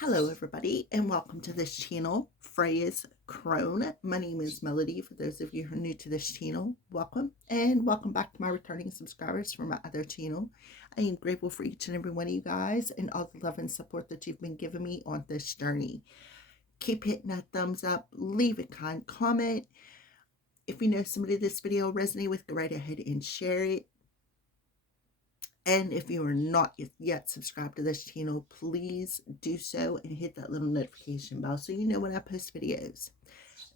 Hello everybody and welcome to this channel, Freya's Crone. My name is Melody. For those of you who are new to this channel, welcome, and welcome back to my returning subscribers from my other channel. I am grateful for each and every one of you guys and all the love and support that you've been giving me on this journey. Keep hitting that thumbs up, leave a kind comment. If you know somebody this video will resonate with, go right ahead and share it. And if you are not yet subscribed to this channel, please do so and hit that little notification bell so you know when I post videos.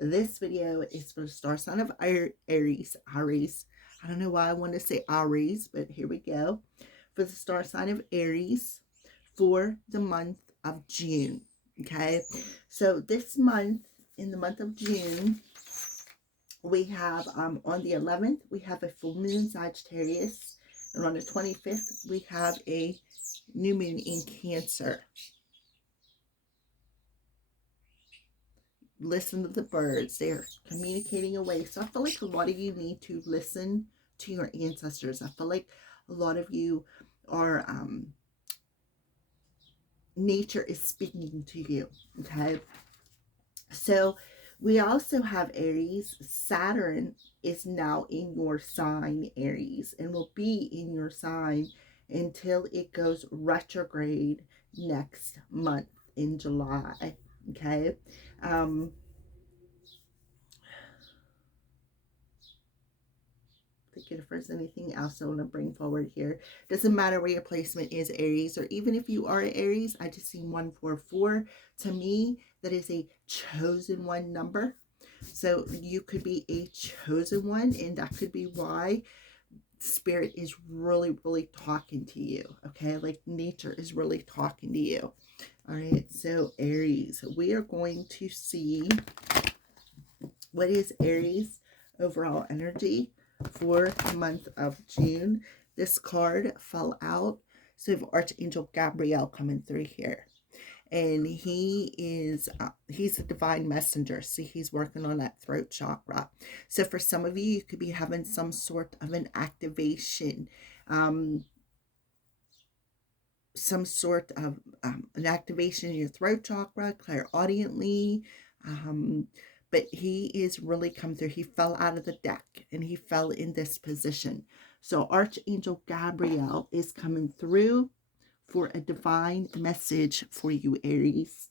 This video is for the star sign of Aries. I don't know why I wanted to say Aries, but here we go. For the star sign of Aries for the month of June. Okay, so this month, in the month of June, we have on the 11th, we have a full moon in Sagittarius. And on the 25th, we have a new moon in Cancer. Listen to the birds. They're communicating away. So I feel like a lot of you need to listen to your ancestors. I feel like a lot of you are, nature is speaking to you. Okay. So we also have Aries. Saturn is now in your sign, Aries, and will be in your sign until it goes retrograde next month in July. Okay. Thinking if there's anything else I want to bring forward here. Doesn't matter where your placement is, Aries, or even if you are an Aries, I just see 144. To me, that is a chosen one number. So you could be a chosen one, and that could be why Spirit is really, really talking to you. Okay, like nature is really talking to you. All right, so Aries, we are going to see what is Aries overall energy for the month of June. This card fell out. So we have Archangel Gabriel coming through here. And he's a divine messenger. See, he's working on that throat chakra. So for some of you, you could be having some sort of an activation, some sort of an activation in your throat chakra, clairaudiently. But he is really come through. He fell out of the deck and he fell in this position. So Archangel Gabriel is coming through for a divine message for you, Aries.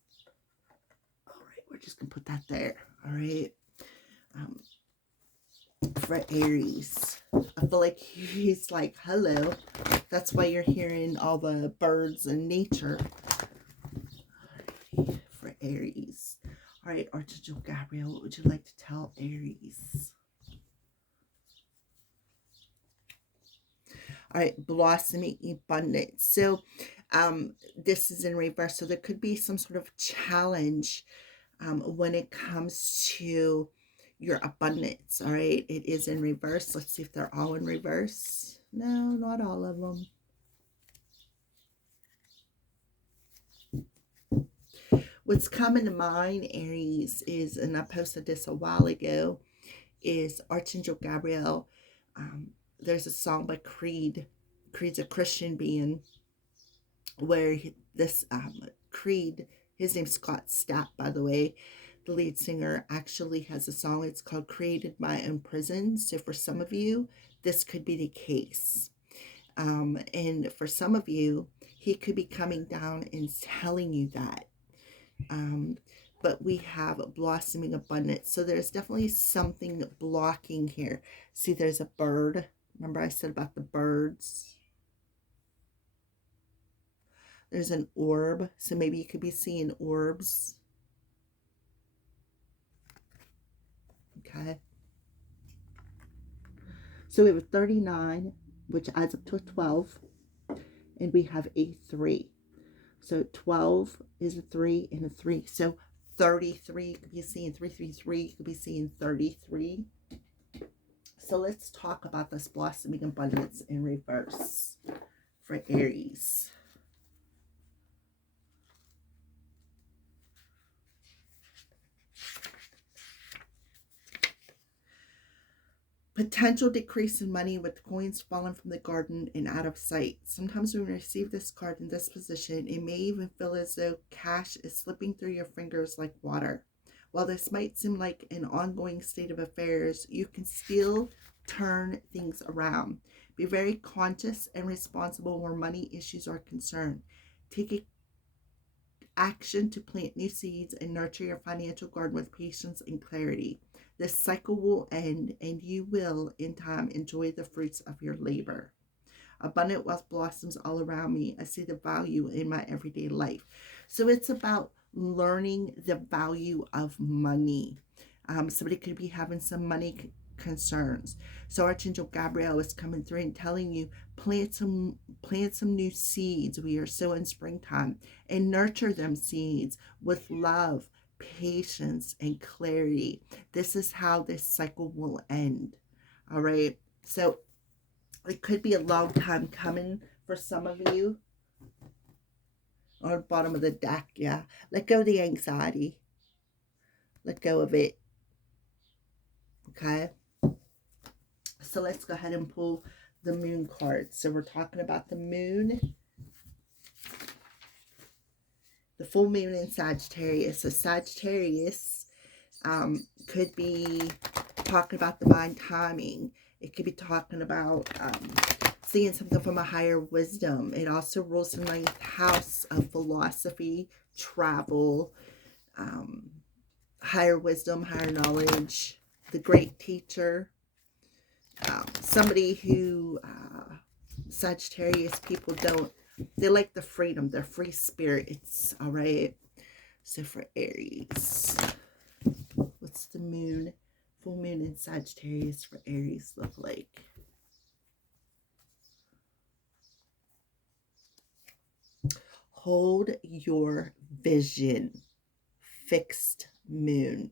All right, we're just going to put that there. All right. For Aries, I feel like he's like, hello. That's why you're hearing all the birds and nature. All right, for Aries. All right, Archangel Gabriel, what would you like to tell Aries? All right, blossoming abundance. So this is in reverse. So there could be some sort of challenge when it comes to your abundance. All right, it is in reverse. Let's see if they're all in reverse. No, not all of them. What's coming to mind, Aries, is, and I posted this a while ago, is Archangel Gabriel. There's a song by Creed. Creed's a Christian band where this Creed, his name's Scott Stapp, by the way, the lead singer, actually has a song. It's called Created My Own Prison. So for some of you, this could be the case. And for some of you, he could be coming down and telling you that. But we have blossoming abundance. So there's definitely something blocking here. See, there's a bird. Remember I said about the birds? There's an orb. So maybe you could be seeing orbs. Okay. So we have a 39, which adds up to a 12. And we have a 3. So 12 is a 3 and a 3. So 33, you could be seeing 333. You could be seeing 33. So let's talk about this blossoming abundance in reverse for Aries. Potential decrease in money with coins falling from the garden and out of sight. Sometimes when we receive this card in this position, it may even feel as though cash is slipping through your fingers like water. While this might seem like an ongoing state of affairs, you can still turn things around. Be very conscious and responsible where money issues are concerned. Take action to plant new seeds and nurture your financial garden with patience and clarity. This cycle will end, and you will, in time, enjoy the fruits of your labor. Abundant wealth blossoms all around me. I see the value in my everyday life. So it's about learning the value of money. Somebody could be having some money concerns. So Archangel Gabriel is coming through and telling you, plant some new seeds. We are so in springtime, and nurture them seeds with love, patience, and clarity. This is how this cycle will end. All right. So it could be a long time coming for some of you. On the bottom of the deck, yeah. Let go of the anxiety. Let go of it. Okay. So let's go ahead and pull the moon card. So we're talking about the moon. The full moon in Sagittarius. So Sagittarius could be talking about divine timing. It could be talking about seeing something from a higher wisdom. It also rules the ninth house of philosophy, travel, higher wisdom, higher knowledge, the great teacher. Somebody who Sagittarius people they like the freedom. They're free spirits. All right. So for Aries, what's the moon, full moon in Sagittarius for Aries look like? Hold your vision. Fixed moon.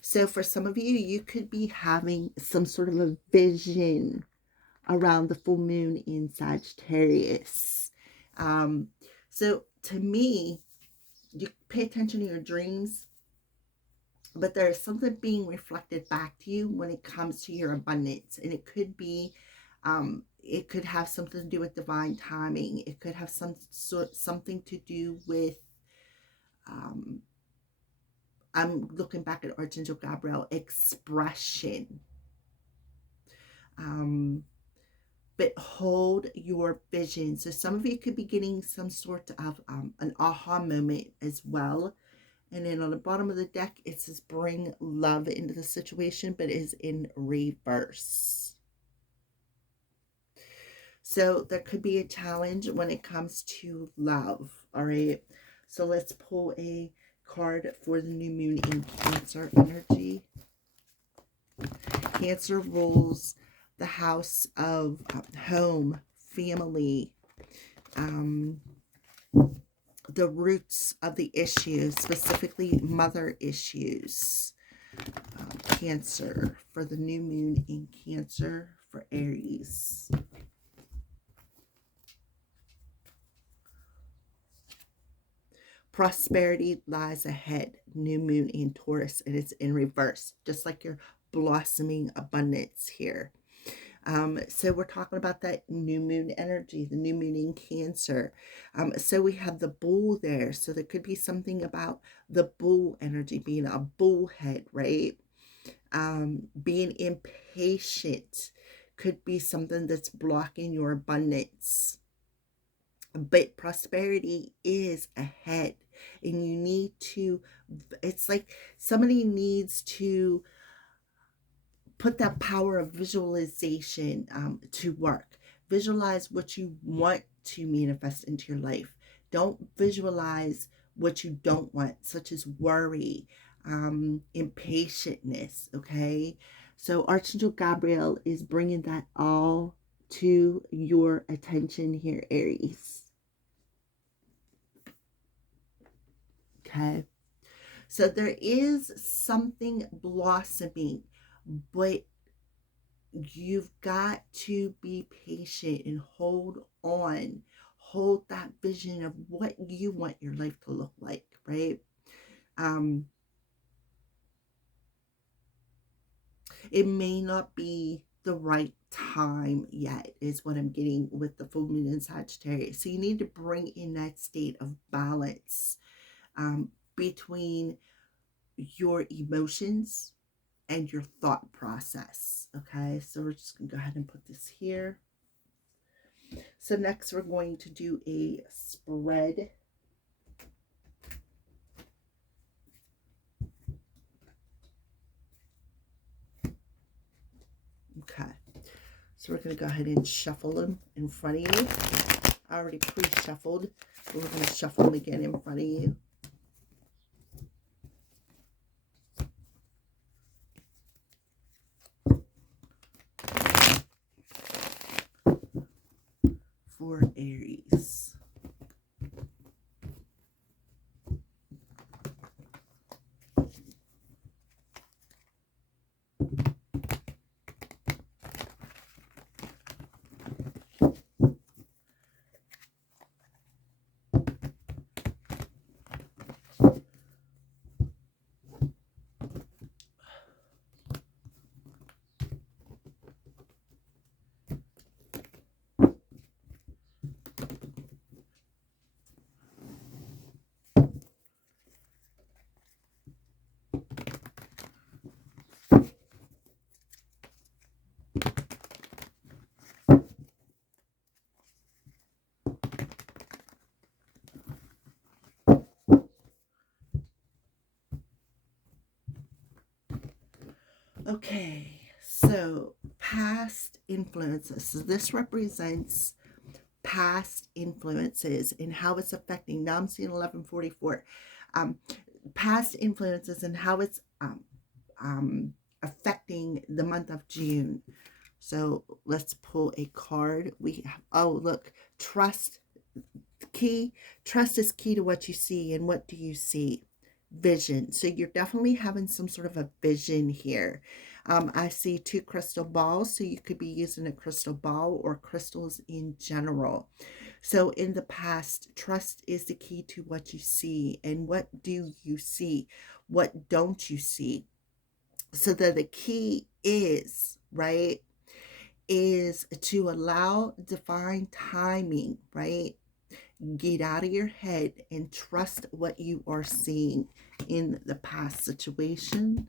So for some of you, you could be having some sort of a vision around the full moon in Sagittarius. So to me, you pay attention to your dreams, but there is something being reflected back to you when it comes to your abundance. And it could be, it could have something to do with divine timing. It could have something to do with, I'm looking back at Archangel Gabriel, expression. But hold your vision. So some of you could be getting some sort of an aha moment as well. And then on the bottom of the deck, it says bring love into the situation, but is in reverse. So there could be a challenge when it comes to love. All right. So let's pull a card for the new moon in Cancer energy. Cancer rules the house of home, family, the roots of the issues, specifically mother issues. Cancer for the new moon in Cancer for Aries. Prosperity lies ahead. New moon in Taurus, and it's in reverse, just like your blossoming abundance here. So we're talking about that new moon energy, the new moon in Cancer. So we have the bull there. So there could be something about the bull energy, being a bullhead, right? Being impatient could be something that's blocking your abundance. But prosperity is ahead, and you need to, it's like somebody needs to put that power of visualization to work. Visualize what you want to manifest into your life. Don't visualize what you don't want, such as worry, impatientness, okay? So Archangel Gabriel is bringing that all to your attention here, Aries. Okay? So there is something blossoming, but you've got to be patient and hold on. Hold that vision of what you want your life to look like, right? It may not be the right time yet, is what I'm getting with the full moon in Sagittarius. So you need to bring in that state of balance between your emotions and your thought process. Okay, so we're just gonna go ahead and put this here. So next we're going to do a spread. Okay, so we're going to go ahead and shuffle them in front of you. I already pre-shuffled, but we're going to shuffle them again in front of you. For Aries. Okay, so past influences. So this represents past influences and how it's affecting. Now I'm seeing 1144. Past influences and how it's affecting the month of June. So let's pull a card. We have, oh, look, trust key. Trust is key to what you see. And what do you see? Vision. So you're definitely having some sort of a vision here. I see 2 crystal balls, so you could be using a crystal ball or crystals in general. So in the past, trust is the key to what you see. And what do you see? What don't you see? So that the key is, right, is to allow divine timing, right? Get out of your head and trust what you are seeing in the past situation.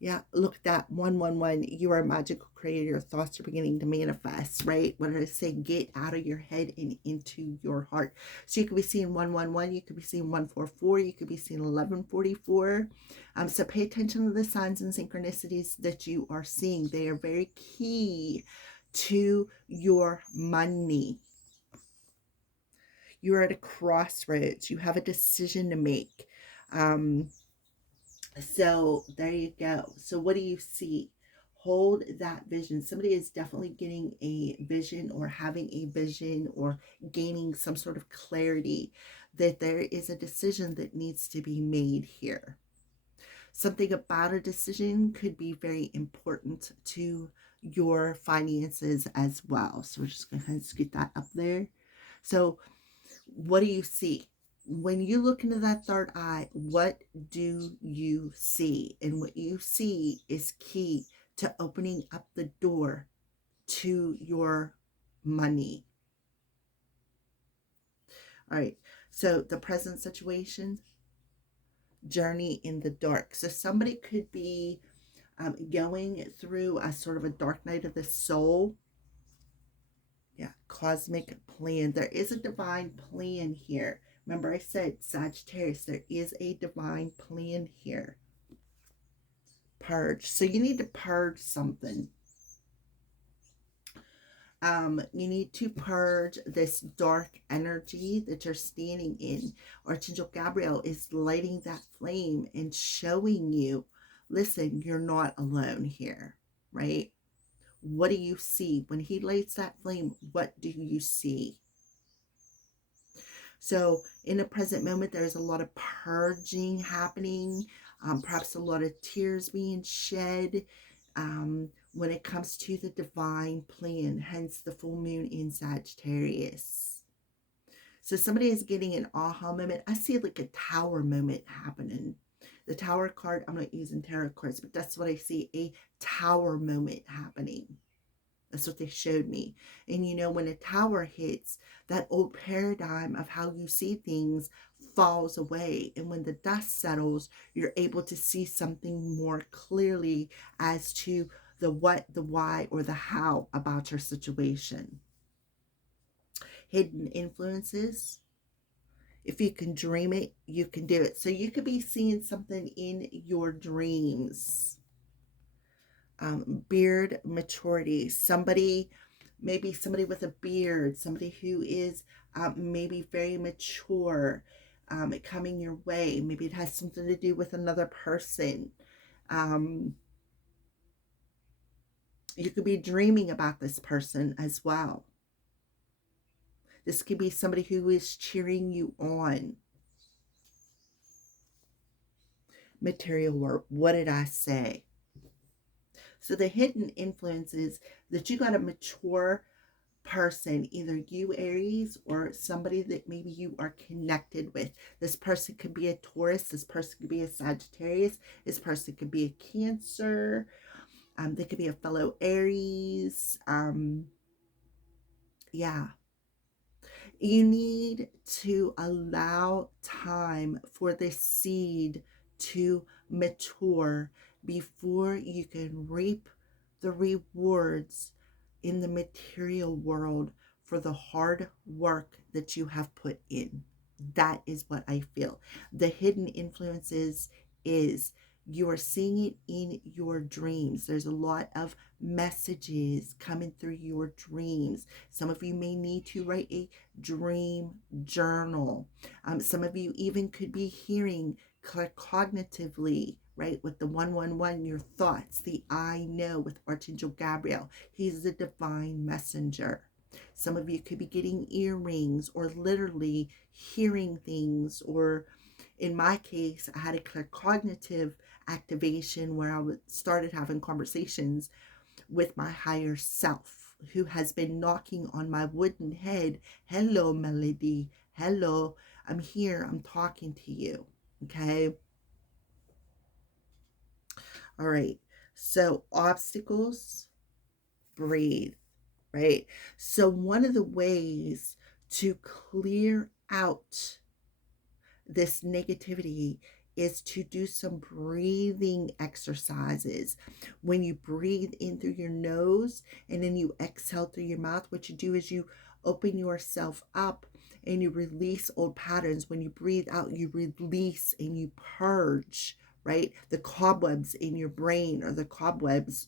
Yeah, look at that 111. You are a magical creator. Your thoughts are beginning to manifest, right? What did I say? Get out of your head and into your heart. So you could be seeing 111. You could be seeing 144. You could be seeing 1144. So pay attention to the signs and synchronicities that you are seeing. They are very key to your money. You're at a crossroads. You have a decision to make. So there you go. So what do you see? Hold that vision. Somebody is definitely getting a vision or having a vision or gaining some sort of clarity that there is a decision that needs to be made here. Something about a decision could be very important to your finances as well. So we're just going to get that up there. So what do you see? When you look into that third eye, what do you see? And what you see is key to opening up the door to your money. All right. So the present situation, journey in the dark. So somebody could be going through a sort of a dark night of the soul. Yeah, cosmic plan. There is a divine plan here. Remember I said Sagittarius, there is a divine plan here. Purge. So you need to purge something. You need to purge this dark energy that you're standing in. Archangel Gabriel is lighting that flame and showing you, listen, you're not alone here, right? What do you see? When he lights that flame, what do you see? So in the present moment, there's a lot of purging happening, perhaps a lot of tears being shed when it comes to the divine plan, hence the full moon in Sagittarius. So somebody is getting an aha moment. I see like a tower moment happening. The Tower card, I'm not using tarot cards, but that's what I see, a tower moment happening. That's what they showed me. And you know, when a tower hits, that old paradigm of how you see things falls away. And when the dust settles, you're able to see something more clearly as to the what, the why, or the how about your situation. Hidden influences. If you can dream it, you can do it. So you could be seeing something in your dreams. Beard maturity. Somebody, maybe somebody with a beard, somebody who is maybe very mature, coming your way. Maybe it has something to do with another person. You could be dreaming about this person as well. This could be somebody who is cheering you on. Material work. What did I say? So the hidden influences that you got a mature person, either you, Aries, or somebody that maybe you are connected with. This person could be a Taurus. This person could be a Sagittarius. This person could be a Cancer. They could be a fellow Aries. Yeah. You need to allow time for the seed to mature before you can reap the rewards in the material world for the hard work that you have put in. That is what I feel. The hidden influences is you are seeing it in your dreams. There's a lot of messages coming through your dreams. Some of you may need to write a dream journal. Some of you even could be hearing cognitively, right, with the 111, your thoughts, the I know with Archangel Gabriel. He's the divine messenger. Some of you could be getting earrings or literally hearing things, or in my case, I had a cognitive activation where I started having conversations with my higher self, who has been knocking on my wooden head. Hello, Melody. Hello. I'm here. I'm talking to you. Okay. All right. So obstacles, breathe, right? So one of the ways to clear out this negativity is to do some breathing exercises. When you breathe in through your nose and then you exhale through your mouth, what you do is you open yourself up and you release old patterns. When you breathe out, you release and you purge, right? The cobwebs in your brain, or the cobwebs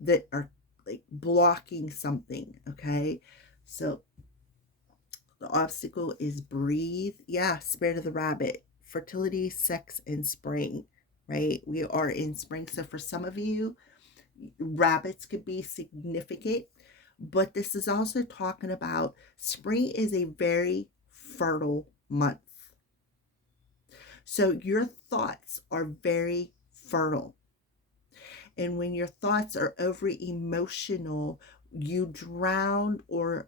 that are like blocking something, okay? So the obstacle is breathe. Yeah, Spirit of the Rabbit. Fertility, sex, and spring, right? We are in spring. So for some of you, rabbits could be significant, but this is also talking about spring is a very fertile month. So your thoughts are very fertile. And when your thoughts are over emotional, you drown, or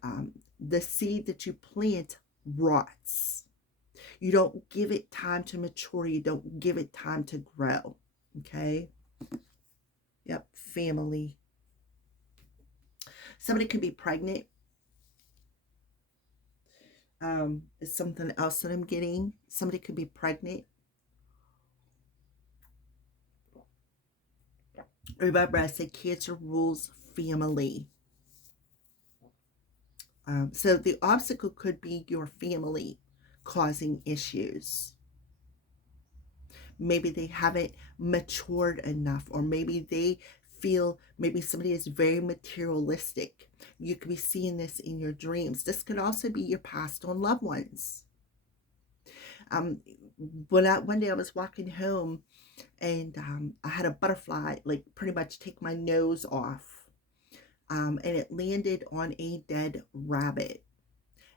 the seed that you plant rots. You don't give it time to mature. You don't give it time to grow. Okay. Yep. Family. Somebody could be pregnant. Is something else that I'm getting. Somebody could be pregnant. Remember, I said Cancer rules family. So the obstacle could be your family causing issues. Maybe they haven't matured enough, or maybe they feel, maybe somebody is very materialistic. You could be seeing this in your dreams. This could also be your passed on loved ones. One day I was walking home, and I had a butterfly like pretty much take my nose off, and it landed on a dead rabbit.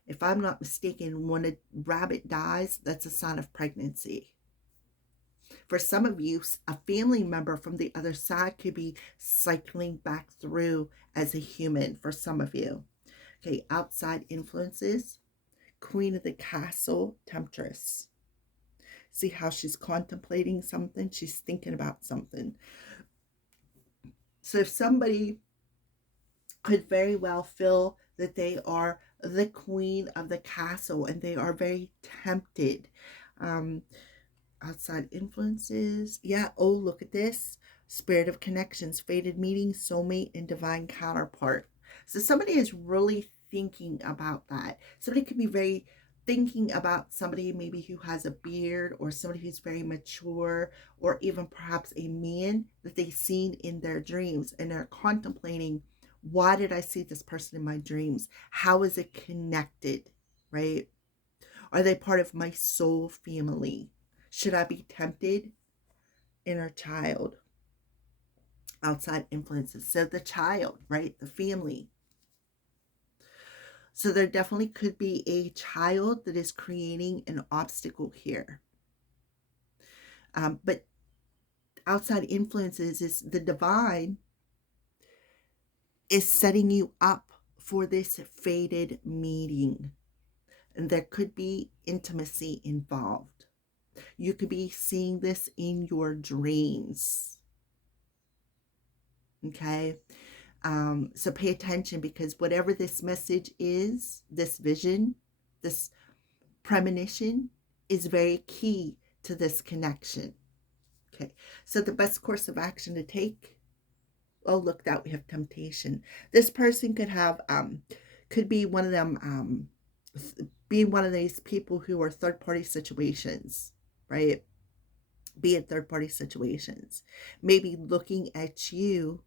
If I'm not mistaken, when a rabbit dies, that's a sign of pregnancy. For some of you, a family member from the other side could be cycling back through as a human for some of you. Okay, outside influences, Queen of the Castle, Temptress. See how she's contemplating something? She's thinking about something. So if somebody could very well feel that they are the queen of the castle and they are very tempted. Um, Outside influences. Yeah. Oh, look at this. Spirit of connections, fated meeting, soulmate, and divine counterpart. So somebody is really thinking about that. Somebody could be very thinking about somebody maybe who has a beard, or somebody who's very mature, or even perhaps a man that they've seen in their dreams, and they're contemplating, why did I see this person in my dreams? How is it connected? Right? Are they part of my soul family? Should I be tempted? Inner child. Outside influences. So the child, right? The family. So there definitely could be a child that is creating an obstacle here. But outside influences is the divine is setting you up for this fated meeting. And there could be intimacy involved. You could be seeing this in your dreams. Okay. So pay attention, because whatever this message is, this vision, this premonition is very key to this connection. Okay. So the best course of action to take. Oh, look, that we have temptation. This person could be one of them, be one of these people who are third party situations, right? Be in third party situations. Maybe looking at you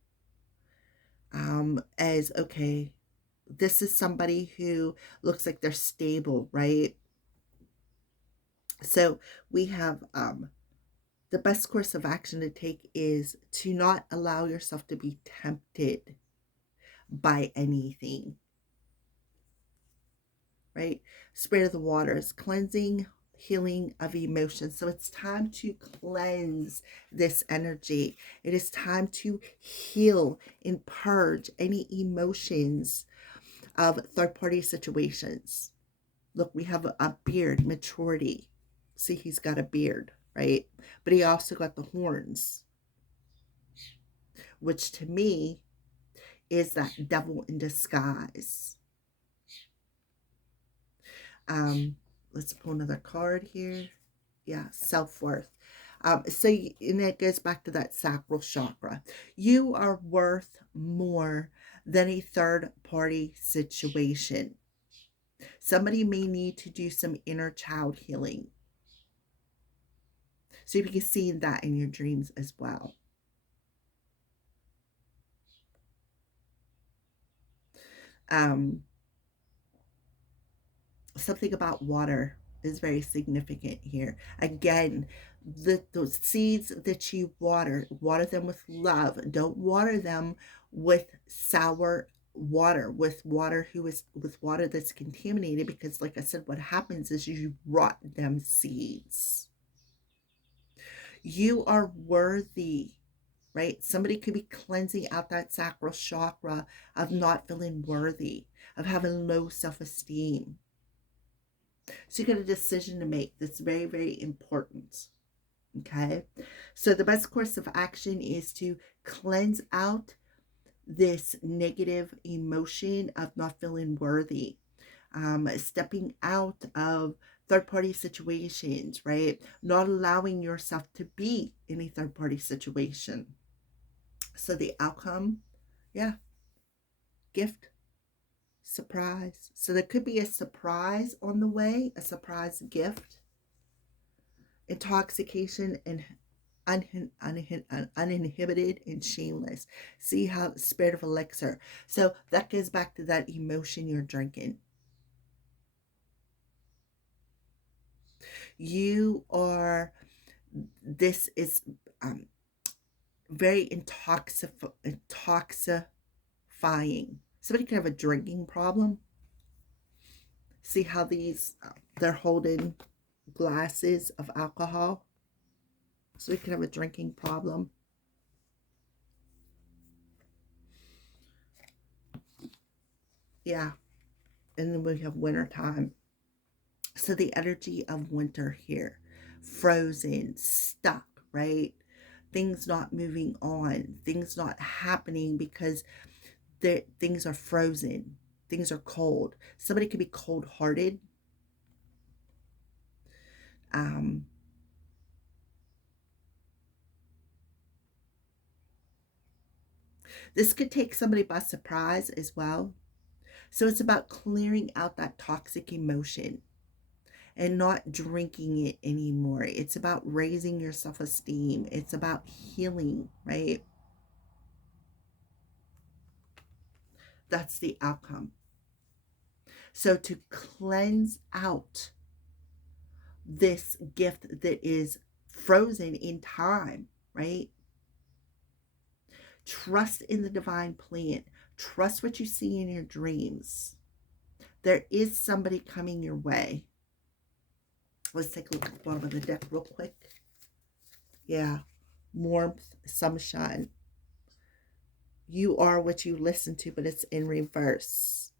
as, okay, this is somebody who looks like they're stable, right? So we have the best course of action to take is to not allow yourself to be tempted by anything, right? Spirit of the waters, cleansing, healing of emotions. So it's time to cleanse this energy. It is time to heal and purge any emotions of third party situations. Look, we have a beard, maturity. See, he's got a beard, right? But he also got the horns, which to me is that devil in disguise. Um, let's pull another card here. Yeah, self-worth. And it goes back to that sacral chakra. You are worth more than a third party situation. Somebody may need to do some inner child healing. So you can see that in your dreams as well. Something about water is very significant here. Again, those seeds that you water them with love. Don't water them with sour water, with water that's contaminated, because like I said, what happens is you rot them seeds. You are worthy, right? Somebody could be cleansing out that sacral chakra of not feeling worthy, of having low self-esteem. So you got a decision to make that's very, very important. Okay. So the best course of action is to cleanse out this negative emotion of not feeling worthy, stepping out of third party situations, right? Not allowing yourself to be in a third party situation. So the outcome, yeah, gift, surprise. So there could be a surprise on the way, a surprise gift, intoxication, and uninhibited and shameless. See how spirit of elixir. So that goes back to that emotion you're drinking. You are, this is very intoxifying. Somebody can have a drinking problem. See how these, they're holding glasses of alcohol. So we can have a drinking problem. Yeah. And then we have winter time. So the energy of winter here. frozen, stuck, right? Things not moving on, things not happening because things are frozen, things are cold. Somebody could be cold-hearted. Um, this could take somebody by surprise as well. So it's about clearing out that toxic emotion and not drinking it anymore. It's about raising your self-esteem. It's about healing, right? That's the outcome. So to cleanse out this gift that is frozen in time, right? Trust in the divine plan. Trust what you see in your dreams. There is somebody coming your way. Let's take a look at the bottom of the deck real quick. Yeah. Warmth, sunshine. You are what you listen to, but it's in reverse.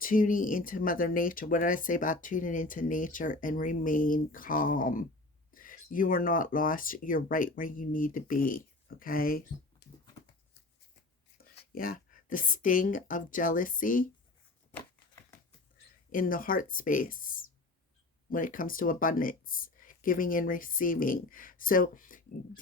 Tuning into Mother Nature. What did I say about tuning into nature and remain calm? You are not lost. You're right where you need to be. Okay. Yeah. The sting of jealousy in the heart space when it comes to abundance, giving and receiving. So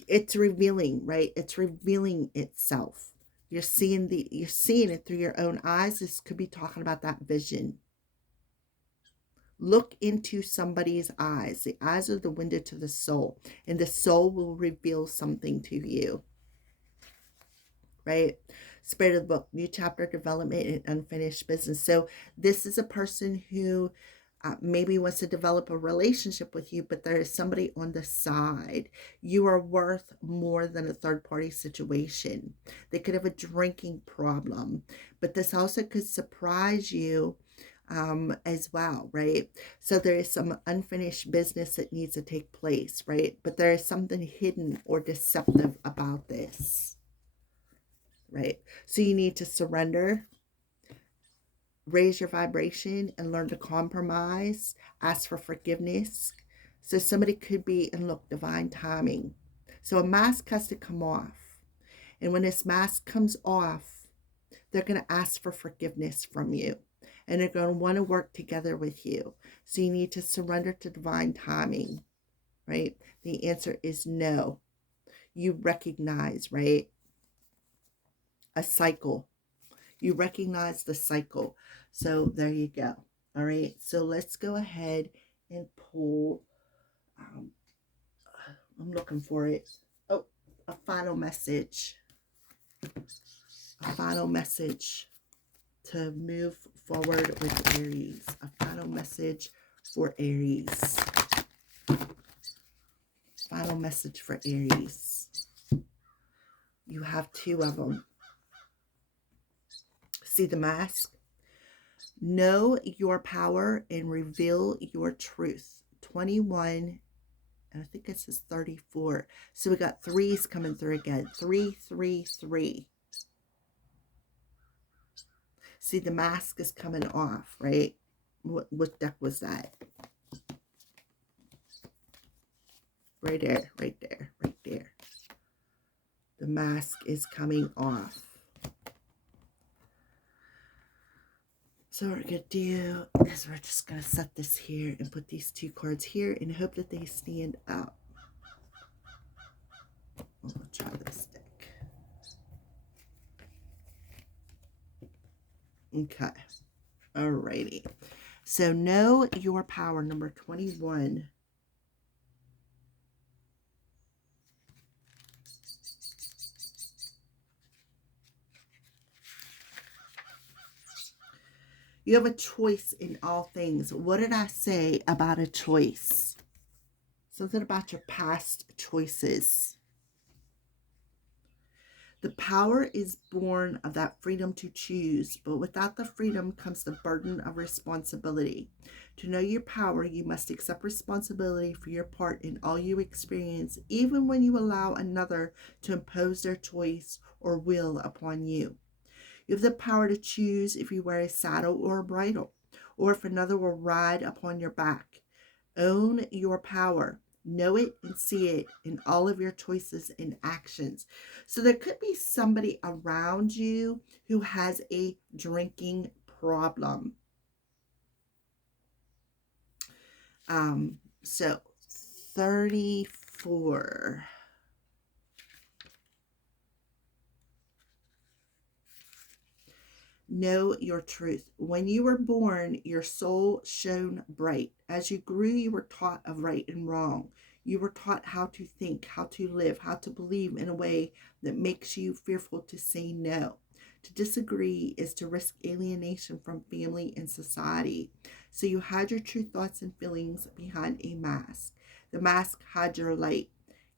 it's revealing, right? It's revealing itself. You're seeing it through your own eyes. This could be talking about that vision. Look into somebody's eyes. The eyes are the window to the soul, and the soul will reveal something to you, right? Spirit of the book, new chapter, development, and unfinished business. So this is a person who maybe wants to develop a relationship with you, but there is somebody on the side. You are worth more than a third-party situation. They could have a drinking problem, but this also could surprise you as well, right? So there is some unfinished business that needs to take place, right? But there is something hidden or deceptive about this, right? So you need to surrender, raise your vibration, and learn to compromise, ask for forgiveness. So somebody could be, and look, divine timing. So a mask has to come off. And when this mask comes off, they're going to ask for forgiveness from you. And they're going to want to work together with you. So you need to surrender to divine timing, right? The answer is no. You recognize, right? A cycle. You recognize the cycle. So there you go. All right. So let's go ahead and pull. I'm looking for it. Oh, a final message. A final message to move forward with Aries. A final message for Aries. Final message for Aries. You have two of them. See the mask? Know your power and reveal your truth. 21, and I think it says 34. So we got threes coming through again. 333. See, the mask is coming off, right? What deck was that? Right there, right there, right there. The mask is coming off. So what we're going to do is we're just going to set this here and put these two cards here and hope that they stand up. We'll try this deck. Okay. Alrighty. So know your power, number 21. You have a choice in all things. What did I say about a choice? Something about your past choices. The power is born of that freedom to choose, but without the freedom comes the burden of responsibility. To know your power, you must accept responsibility for your part in all you experience, even when you allow another to impose their choice or will upon you. You have the power to choose if you wear a saddle or a bridle, or if another will ride upon your back. Own your power. Know it and see it in all of your choices and actions. So there could be somebody around you who has a drinking problem. So 34. Know your truth. When you were born, your soul shone bright. As you grew, you were taught of right and wrong. You were taught how to think, how to live, how to believe in a way that makes you fearful to say no. To disagree is to risk alienation from family and society. So you hide your true thoughts and feelings behind a mask. The mask hides your light.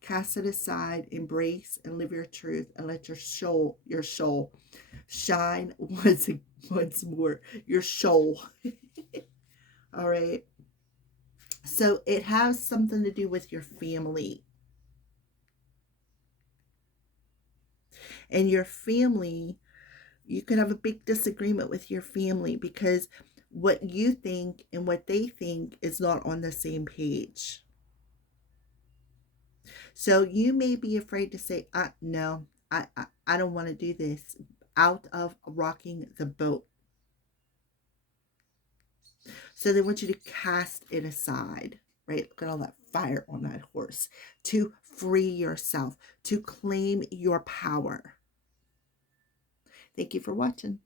Cast it aside, embrace and live your truth, and let your soul shine once more. Your soul. All right. So it has something to do with your family. And your family, you could have a big disagreement with your family because what you think and what they think is not on the same page. So you may be afraid to say, no, I don't want to do this, out of rocking the boat. So they want you to cast it aside, right? Look at all that fire on that horse. To free yourself, to claim your power. Thank you for watching.